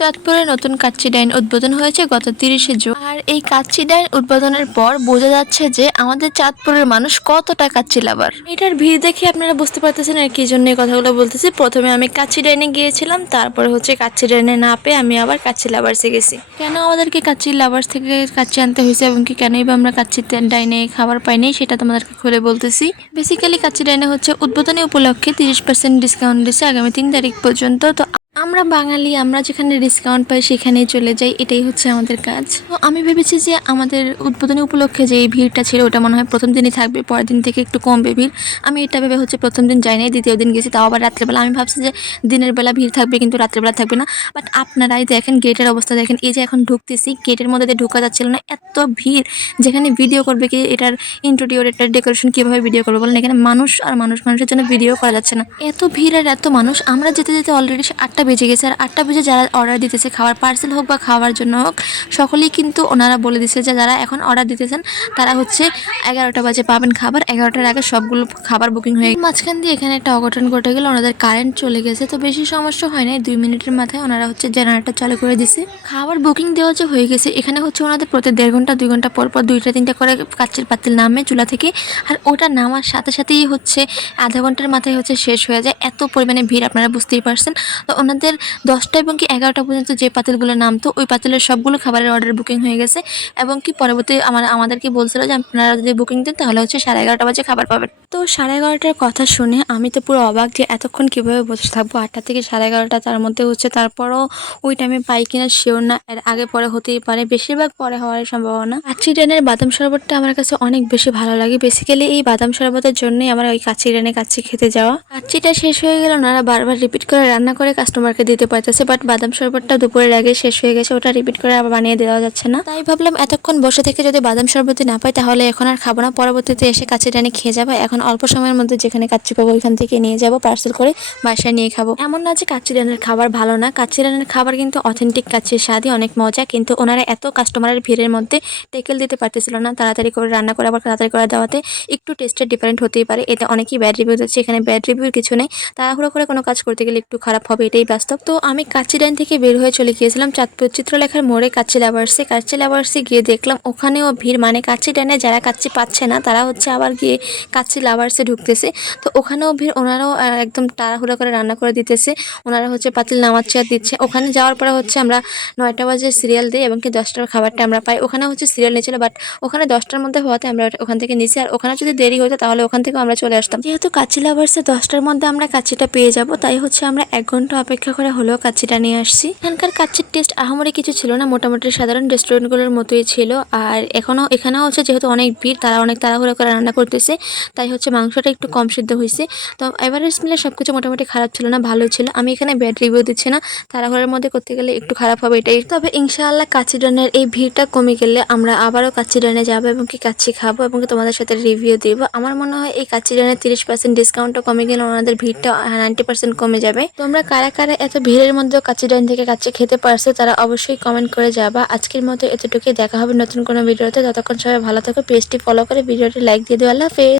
চাঁদপুরে নতুন কাচ্চি ডাইন উদ্বোধন হয়েছে গত 30শে জুন। আর এই কাচ্চি ডাইন উদ্বোধনের পর বোঝা যাচ্ছে যে আমাদের চাঁদপুরের মানুষ কতটা কাচ্চি লাভার। এটার ভিড় দেখে আপনারা বুঝতে পারতেছেন আর কি জন্য এই কথাগুলো বলতেছি। প্রথমে আমি কাচ্চি ডাইনে গিয়েছিলাম, তারপরে কাচ্চি ডাইনে না পেয়ে আমি আবার কাচ্চি লাভার্সে গেছি। কেন আমাদেরকে কাচ্চি লাভার্স থেকে কাচ্চি আনতে হয়েছে এবং কি কেনই বা আমরা কাচ্চি ডাইনে খাবার পাইনি সেটা তোমাদেরকে খুলে বলতেছি। বেসিক্যালি কাচ্চি ডাইনে উদ্বোধনী উপলক্ষে 30% ডিসকাউন্ট দিচ্ছে আগামী 3 তারিখ পর্যন্ত। তো আমরা বাঙালি, আমরা যেখানে ডিসকাউন্ট পাই সেখানেই চলে যাই, এটাই হচ্ছে আমাদের কাজ। তো আমি ভেবেছি যে আমাদের উদ্বোধনী উপলক্ষে যে এই ভিড়টা ছিল ওটা মনে হয় প্রথম দিনই থাকবে, পরের দিন থেকে একটু কমবে ভিড়। আমি এটা ভেবে প্রথম দিন যাই নাই, দ্বিতীয় দিন গেছি, তাও আবার রাত্রেবেলা। আমি ভাবছি যে দিনের বেলা ভিড় থাকবে কিন্তু রাত্রেবেলা থাকবে না। বাট আপনারাই দেখেন গেটের অবস্থা দেখেন, এই যে এখন ঢুকতেছি গেটের মধ্যে দিয়ে ঢোকা যাচ্ছিল না, এত ভিড়। যেখানে ভিডিও করবে কি, এটার ইন্টেরিয়র, এটার ডেকোরেশন কিভাবে ভিডিও করবে বলেন, এখানে মানুষ আর মানুষের জন্য ভিডিও করা যাচ্ছে না, এত ভিড় আর এত মানুষ। আমরা যেতে যেতে অলরেডি 8টা বেজে গেছে। আর 8টা বেজে যারা অর্ডার দিতেছে, খাবার পার্সেল হোক বা খাওয়ার জন্য হোক, সকলেই কিন্তু ওনারা বলে দিচ্ছে যে যারা এখন অর্ডার দিতেছেন তারা 11টা বাজে পাবেন খাবার, 11টার আগে সবগুলো খাবার বুকিং হয়ে গেছে। মাঝখান দিয়ে এখানে একটা অঘটন ঘটে গেল, ওনাদের কারেন্ট চলে গেছে। তো বেশি সমস্যা হয় নাই, 2 মিনিটের মাথায় ওনারা জেনারেটর চালু করে দিছে। খাবার বুকিং দেওয়া যে হয়ে গেছে, এখানে ওনাদের প্রতি 1.5 ঘন্টা 2 ঘন্টা পর পর 2টা 3টা করে কাচ্চির পাতিল নামে চুলা থেকে। আর ওটা নামার সাথে সাথেই আধা ঘন্টার মাথায় শেষ হয়ে যায়, এত পরিমাণে ভিড় আপনারা বুঝতেই পারছেন। তো ওনাদের 10টা এবং কি 11টা পর্যন্ত যে পাতিলগুলো নামতো ওই পাতিলের সবগুলো খাবারের অর্ডার বুকিং হয়ে গেছে। এবং কি পরবর্তী আমাদেরকে বলছিল যে আপনারা যদি বুকিং দেন তাহলে 11:30 বাজে খাবার পাবেন। তো 11:30টার কথা শুনে আমি তো পুরো অবাক যে এতক্ষণ কিভাবে বসে থাকবো। 8টা থেকে 11:30, তার মধ্যে তারপরও ওই টাইমে পাই কিনা শিওর না, এর আগে পরে হতেই পারে, বেশিরভাগ পরে হওয়ার সম্ভাবনা। কাচ্চি ডাইনের বাদাম শরবতটা আমার কাছে অনেক বেশি ভালো লাগে। বেসিক্যালি এই বাদাম শরবতের জন্যই আমার ওই কাচ্চি ডাইনে কাচ্চি খেতে যাওয়া। কাচ্চিটা শেষ হয়ে গেল, ওনারা বারবার রিপিট করে রান্না করে কাস্টমারকে দিতে পারতেছে, বাট বাদাম শরবতটা দুপুরের আগে শেষ হয়ে গেছে, ওটা রিপিট করে আবার বানিয়ে দেওয়া যাচ্ছে না। তাই ভাবলাম এতক্ষণ বসে থেকে যদি বাদাম শরবতই না পাই তাহলে এখন আর খাবো না, পরবর্তীতে এসে কাচ্চি ডাইনে খেয়ে যাবো। এখন অল্প সময়ের মধ্যে যেখানে কাচ্চি পাবো ওইখান থেকে নিয়ে যাবো, পার্সেল করে বাসায় নিয়ে খাবো। এমন না যে কাচ্চি ডাইনের খাবার ভালো না, কাচ্চি ডাইনের খাবার কিন্তু অথেন্টিক কাচ্চির স্বাদই অনেক মজা। কিন্তু ওনারা এত কাস্টমারের ভিড়ের মধ্যে টেকেল দিতে পারতেছিল না, তাড়াতাড়ি করে রান্না করে আবার তাড়াতাড়ি করে দেওয়াতে একটু টেস্টের ডিফারেন্ট হতেই পারে। এতে অনেকেই ব্যাড রিভিউ দিচ্ছে, এখানে ব্যাড রিভিউর কিছু নেই, তাড়াহুড়ো করে কোনো কাজ করতে গেলে একটু খারাপ হবে, এটাই বাস্তব। তো আমি কাচ্চি ডাইন থেকে বের হয়ে চলে গিয়েছিলাম চাঁদপুর চিত্রলেখার মোড়ে কাচ্চি লাভার্সে গিয়ে দেখলাম ওখানেও ভিড়। মানে কাচ্চি ডাইনে যারা কাচ্চি পাচ্ছে না তারা আবার গিয়ে কাচ্চি লাভার্সে ঢুকতেছে। তো ওখানেও ভিড়, ওনারাও একদম তাড়াহুড়ো করে রান্না করে দিতেছে, ওনারা পাতিল নামাচ্ছে আর দিচ্ছে। ওখানে যাওয়ার পরে আমরা 9টা বাজে সিরিয়াল দিই এবং কি 10টার খাবারটা আমরা পাই। ওখানে সিরিয়াল নিয়েছিল, বাট ওখানে 10টার মধ্যে হওয়াতে আমরা ওখান থেকে নিছি। আর ওখানে যদি দেরি হতো তাহলে ওখান থেকেও আমরা চলে আসতাম। যেহেতু কাচ্চি লাভার্সে 10টার মধ্যে আমরা কাচ্চিটা পেয়ে যাব, তাই আমরা 1 ঘন্টা অপেক্ষা করে হলেও কাচ্চিটা নিয়ে আসছি। এখানকার কাচ্চির টেস্ট আহামরি কিছু ছিল না, মোটামুটি সাধারণ রেস্টুরেন্টগুলোর মতোই ছিল। আর এখানেও যেহেতু অনেক ভিড়, তারা অনেক তাড়াহুড়ো করে রান্না করতেছে, তাই মাংসটা একটু কম সিদ্ধ হয়েছে। তো এভারেজ মিলে সবকিছু মোটামুটি খারাপ ছিল না, ভালোই ছিল। আমি এখানে ব্যাড রিভিউ দিচ্ছি না, তাড়াহুড়োর মধ্যে করতে গেলে একটু খারাপ হবে এটাই। তবে ইনশাআল্লাহ কাচ্চি ডাইনের এই ভিড়টা কমে গেলে আমরা আবারও কাচ্চি ডাইনে যাবো এবং কি কাচ্চি খাবো এবং তোমাদের সাথে রিভিউ দিব। আমার মনে হয় এই কাচ্চি ডাইনের 30% ডিসকাউন্টও কমে গেলে ওনাদের ভিড়টা 90% কমে যাবে। তোমরা কারা কারা এত ভিড়ের মধ্যে কাচ্চি ডাইন থেকে কাচ্চি খেতে পারছো তারা অবশ্যই কমেন্ট করে যাবা। আজকের মতো এতটুকুই, দেখা হবে নতুন কোনো ভিডিওতে। ততক্ষণ সবাই ভালো থাকো, পেজটি ফলো করে ভিডিওটি লাইক দিয়ে দিও। আল্লাহ হাফেজ।